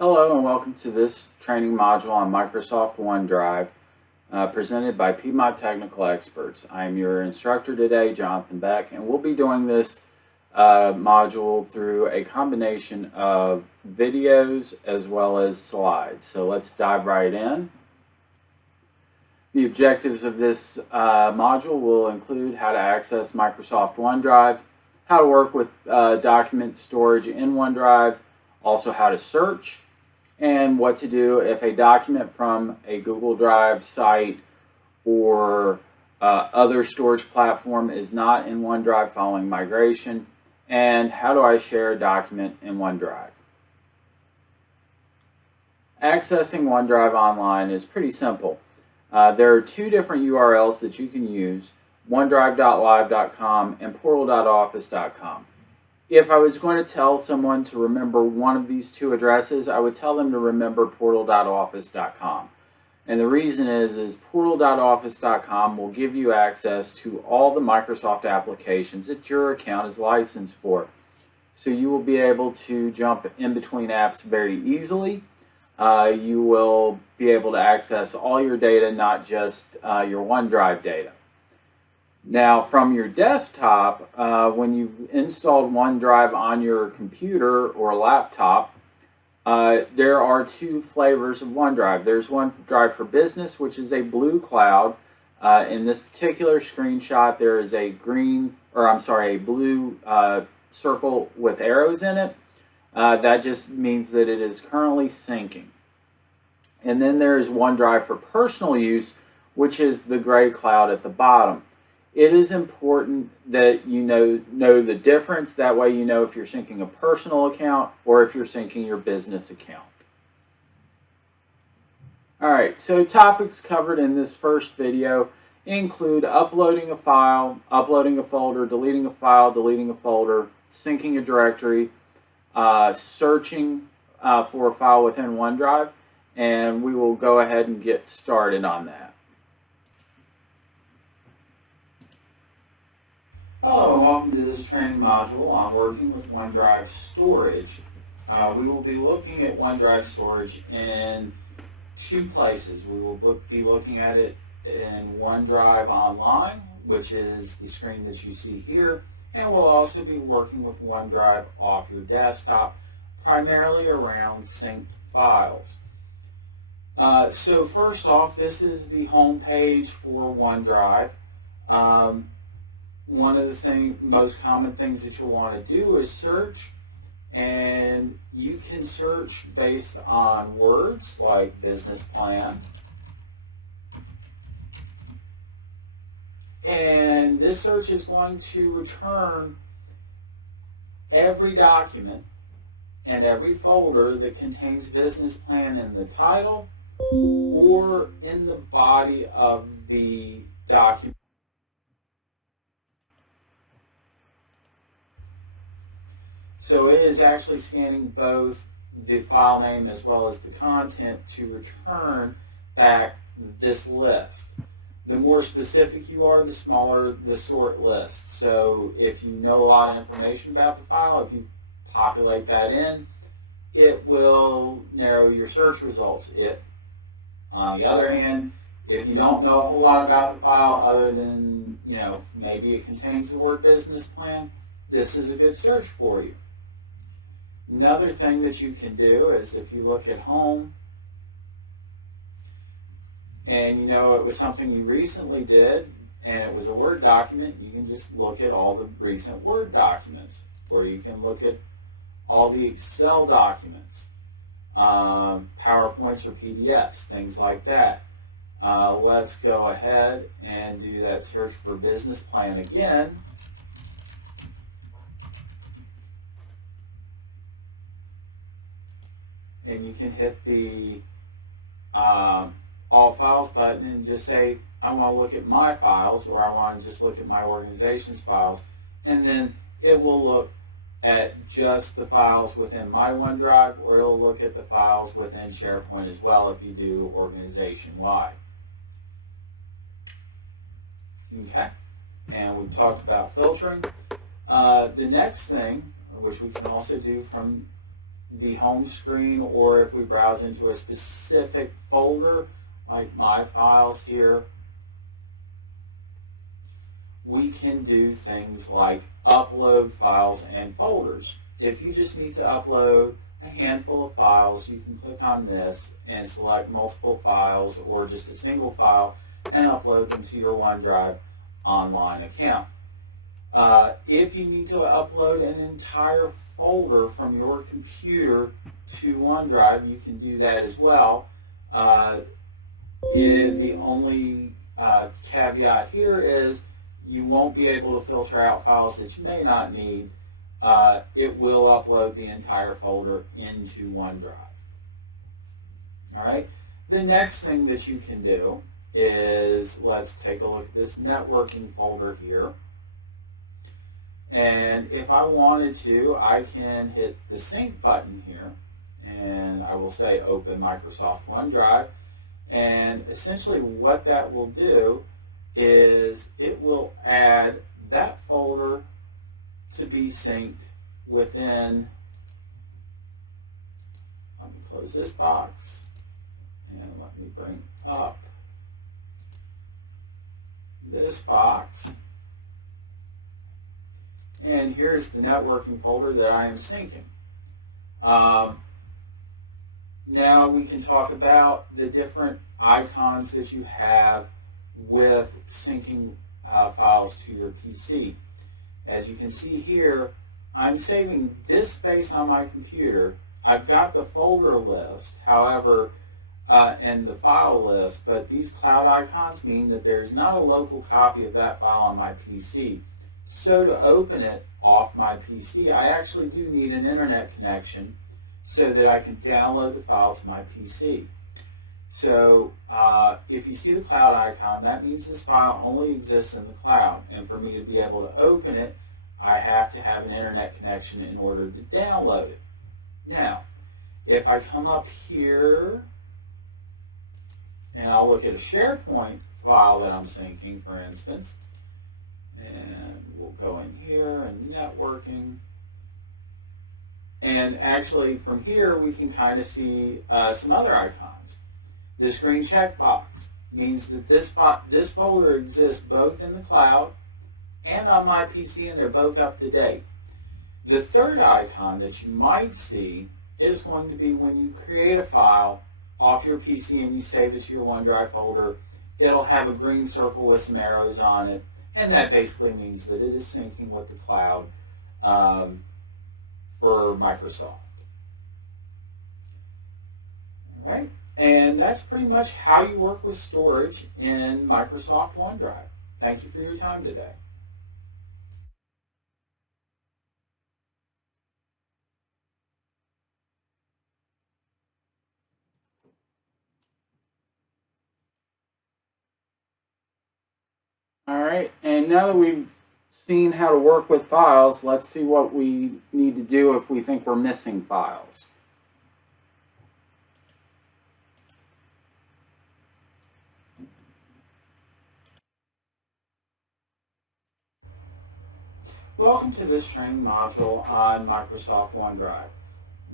Hello and welcome to this training module on Microsoft OneDrive presented by Piedmont Technical Experts. I am your instructor today, Jonathan Beck, and we'll be doing this module through a combination of videos as well as slides. So let's dive right in. The objectives of this module will include how to access Microsoft OneDrive, how to work with document storage in OneDrive, also how to search, and what to do if a document from a Google Drive site or other storage platform is not in OneDrive following migration, and how do I share a document in OneDrive. Accessing OneDrive online is pretty simple. There are two different URLs that you can use, onedrive.live.com and portal.office.com. If I was going to tell someone to remember one of these two addresses, I would tell them to remember portal.office.com. And the reason is portal.office.com will give you access to all the Microsoft applications that your account is licensed for. So you will be able to jump in between apps very easily. You will be able to access all your data, not just your OneDrive data. Now, from your desktop, when you've installed OneDrive on your computer or laptop, there are two flavors of OneDrive. There's OneDrive for Business, which is a blue cloud. In this particular screenshot, there is a blue circle with arrows in it. That just means that it is currently syncing. And then there is OneDrive for Personal Use, which is the gray cloud at the bottom. It is important that you know the difference. That way you know if you're syncing a personal account or if you're syncing your business account. Alright, so topics covered in this first video include uploading a file, uploading a folder, deleting a file, deleting a folder, syncing a directory, searching for a file within OneDrive, and we will go ahead and get started on that. Hello and welcome to this training module on working with OneDrive storage. We will be looking at OneDrive storage in two places. We will be looking at it in OneDrive Online, which is the screen that you see here, and we'll also be working with OneDrive off your desktop, primarily around synced files. So first off, this is the home page for OneDrive. One of the most common things that you'll want to do is search, and you can search based on words like business plan. And this search is going to return every document and every folder that contains business plan in the title or in the body of the document. So it is actually scanning both the file name as well as the content to return back this list. The more specific you are, the smaller the sort list. So if you know a lot of information about the file, if you populate that in, it will narrow your search results. On the other hand, if you don't know a whole lot about the file other than, maybe it contains the word business plan, this is a good search for you. Another thing that you can do is if you look at home and it was something you recently did and it was a Word document, you can just look at all the recent Word documents, or you can look at all the Excel documents, PowerPoints or PDFs, things like that. Let's go ahead and do that search for business plan again. And you can hit the All Files button and just say, I want to look at my files, or I want to just look at my organization's files. And then it will look at just the files within my OneDrive, or it'll look at the files within SharePoint as well if you do organization-wide. Okay, and we've talked about filtering. The next thing, which we can also do from the home screen, or if we browse into a specific folder, like my files here, we can do things like upload files and folders. If you just need to upload a handful of files, you can click on this and select multiple files or just a single file and upload them to your OneDrive online account. If you need to upload an entire folder from your computer to OneDrive, you can do that as well. The only caveat here is you won't be able to filter out files that you may not need. It will upload the entire folder into OneDrive. All right. The next thing that you can do is, let's take a look at this networking folder here. And if I wanted to, I can hit the sync button here, and I will say open Microsoft OneDrive. And essentially what that will do is it will add that folder to be synced within, let me close this box, and let me bring up this box. And here's the networking folder that I am syncing. Now we can talk about the different icons that you have with syncing files to your PC. As you can see here, I'm saving this space on my computer. I've got the folder list, however, and the file list, but these cloud icons mean that there's not a local copy of that file on my PC. So to open it off my PC, I actually do need an internet connection so that I can download the file to my PC. So if you see the cloud icon, that means this file only exists in the cloud. And for me to be able to open it, I have to have an internet connection in order to download it. Now, if I come up here and I'll look at a SharePoint file that I'm syncing, for instance, and we'll go in here and networking. And actually from here we can kind of see some other icons. This green checkbox means that this folder exists both in the cloud and on my PC, and they're both up to date. The third icon that you might see is going to be when you create a file off your PC and you save it to your OneDrive folder. It'll have a green circle with some arrows on it, and that basically means that it is syncing with the cloud for Microsoft. All right. And that's pretty much how you work with storage in Microsoft OneDrive. Thank you for your time today. All right, and now that we've seen how to work with files, let's see what we need to do if we think we're missing files. Welcome to this training module on Microsoft OneDrive.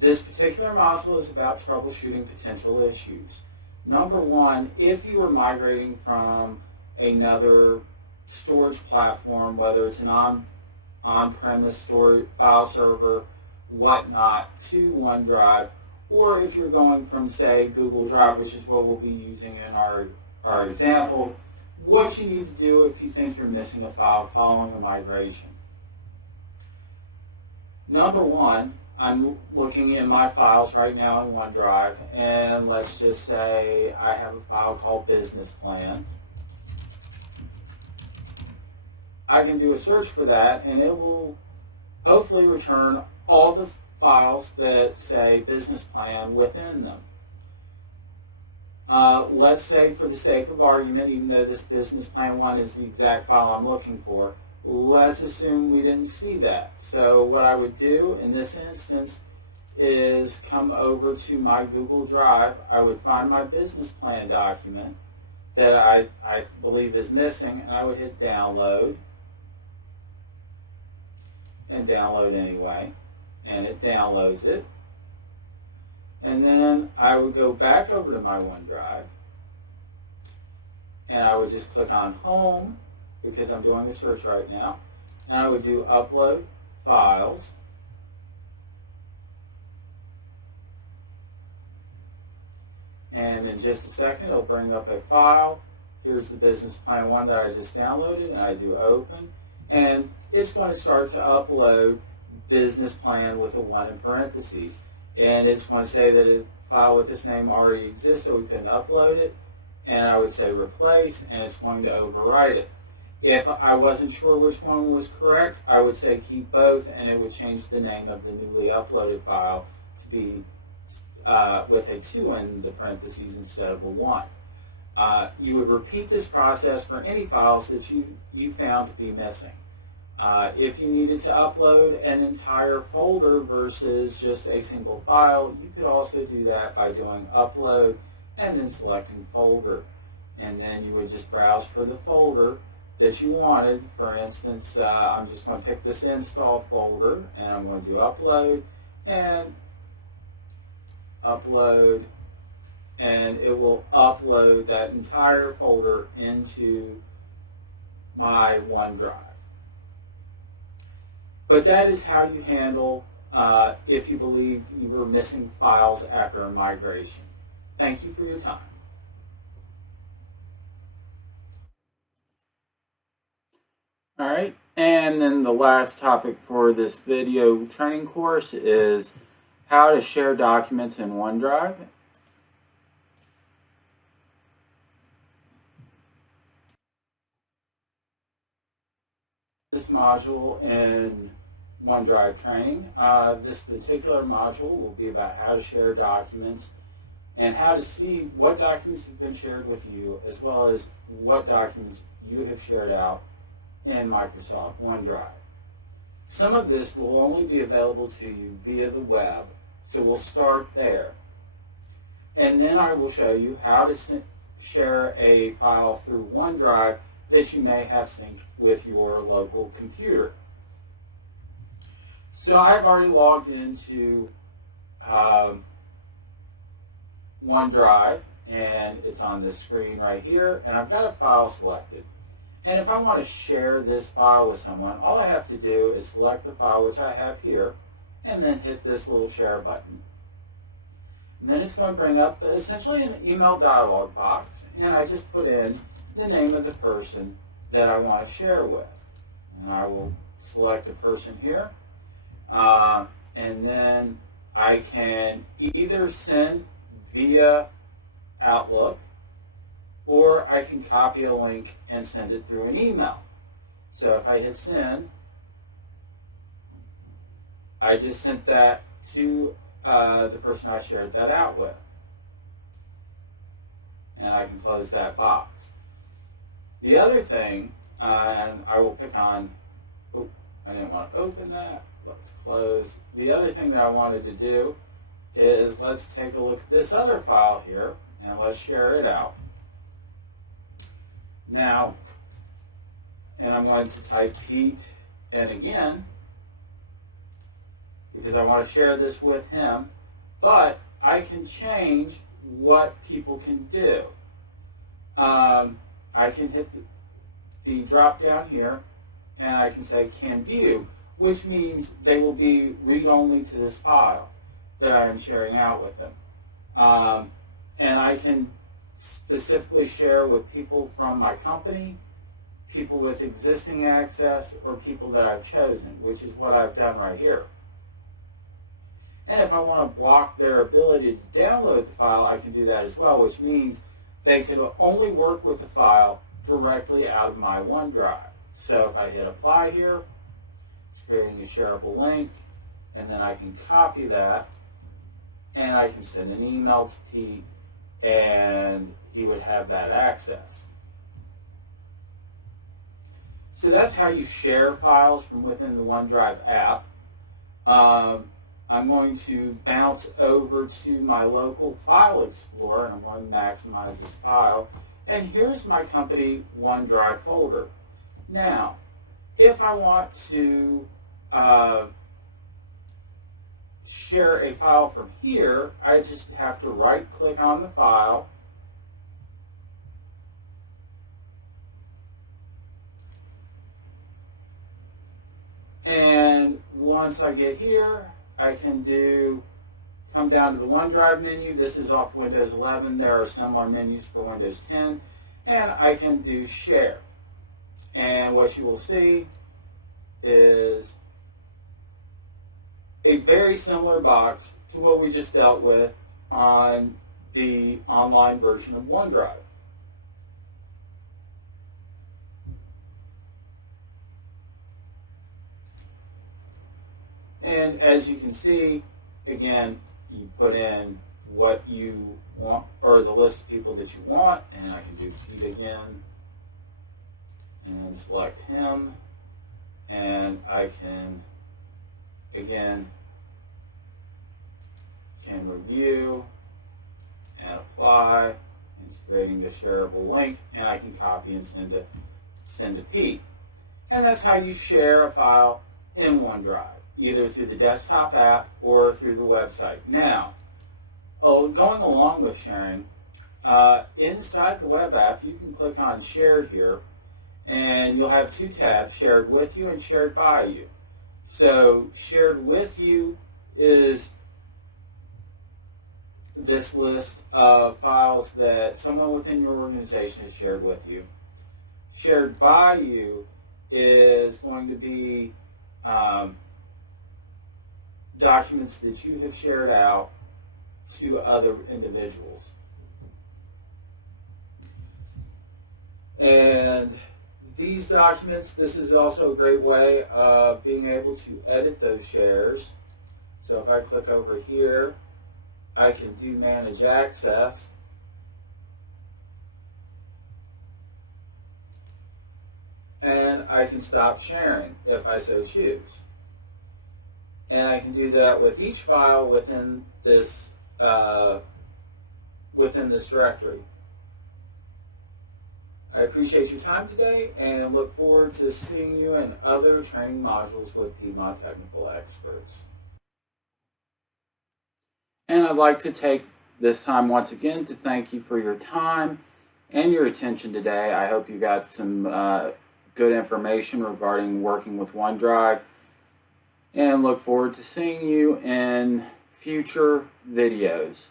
This particular module is about troubleshooting potential issues. Number one, if you are migrating from another storage platform, whether it's an on-premise storage file server, whatnot, to OneDrive, or if you're going from, say, Google Drive, which is what we'll be using in our example, what you need to do if you think you're missing a file following a migration. Number one, I'm looking in my files right now in OneDrive, and let's just say I have a file called Business Plan. I can do a search for that, and it will hopefully return all the files that say Business Plan within them. Let's say, for the sake of argument, even though this Business Plan 1 is the exact file I'm looking for, let's assume we didn't see that. So what I would do in this instance is come over to my Google Drive. I would find my business plan document that I believe is missing, and I would hit download, and download anyway, and it downloads it. And then I would go back over to my OneDrive, and I would just click on Home, because I'm doing a search right now, and I would do Upload Files. And in just a second, it'll bring up a file. Here's the business plan one that I just downloaded, and I do Open. And it's going to start to upload business plan with a 1 in parentheses. And it's going to say that a file with this name already exists, so we couldn't upload it. And I would say replace, and it's going to overwrite it. If I wasn't sure which one was correct, I would say keep both, and it would change the name of the newly uploaded file to be with a 2 in the parentheses instead of a 1. You would repeat this process for any files that you found to be missing. If you needed to upload an entire folder versus just a single file, you could also do that by doing Upload and then selecting Folder. And then you would just browse for the folder that you wanted. For instance, I'm just going to pick this install folder, and I'm going to do Upload and Upload, and it will upload that entire folder into my OneDrive. But that is how you handle if you believe you were missing files after a migration. Thank you for your time. All right, and then the last topic for this video training course is how to share documents in OneDrive. This module in OneDrive training. This particular module will be about how to share documents and how to see what documents have been shared with you, as well as what documents you have shared out in Microsoft OneDrive. Some of this will only be available to you via the web, so we'll start there. And then I will show you how to share a file through OneDrive that you may have synced with your local computer. So I've already logged into OneDrive, and it's on this screen right here, and I've got a file selected. And if I want to share this file with someone, all I have to do is select the file, which I have here, and then hit this little share button. And then it's going to bring up essentially an email dialog box, and I just put in the name of the person that I want to share with. And I will select a person here, and then I can either send via Outlook, or I can copy a link and send it through an email. So if I hit send, I just sent that to the person I shared that out with. And I can close that box. The other thing, and I will pick on, oh, I didn't want to open that. Let's close. The other thing that I wanted to do is let's take a look at this other file here, and let's share it out. Now, and I'm going to type Pete and again, because I want to share this with him, but I can change what people can do. I can hit the drop down here, and I can say can view, which means they will be read-only to this file that I am sharing out with them. And I can specifically share with people from my company, people with existing access, or people that I've chosen, which is what I've done right here. And if I want to block their ability to download the file, I can do that as well, which means they could only work with the file directly out of my OneDrive. So if I hit apply here, it's creating a shareable link, and then I can copy that, and I can send an email to Pete, and he would have that access. So that's how you share files from within the OneDrive app. I'm going to bounce over to my local file explorer, and I'm going to maximize this file. And here's my company OneDrive folder. Now, if I want to share a file from here, I just have to right click on the file, and once I get here, I can come down to the OneDrive menu. This is off Windows 11. There are similar menus for Windows 10. And I can do share. And what you will see is a very similar box to what we just dealt with on the online version of OneDrive. And as you can see, again, you put in what you want, or the list of people that you want, and I can do Pete again, and select him, and I can, again, can review, and apply. It's creating a shareable link, and I can copy and send to Pete. And that's how you share a file in OneDrive, either through the desktop app or through the website. Now, going along with sharing, inside the web app, you can click on Shared here, and you'll have two tabs, Shared With You and Shared By You. So, Shared With You is this list of files that someone within your organization has shared with you. Shared By You is going to be documents that you have shared out to other individuals. And these documents, this is also a great way of being able to edit those shares. So if I click over here, I can do Manage Access. And I can stop sharing if I so choose. And I can do that with each file within this directory. I appreciate your time today and look forward to seeing you in other training modules with Piedmont Technical Experts. And I'd like to take this time once again to thank you for your time and your attention today. I hope you got some good information regarding working with OneDrive, and look forward to seeing you in future videos.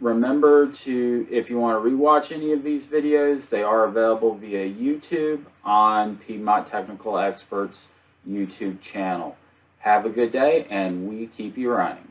Remember to, if you want to rewatch any of these videos, they are available via YouTube on Piedmont Technical Experts YouTube channel. Have a good day, and we keep you running.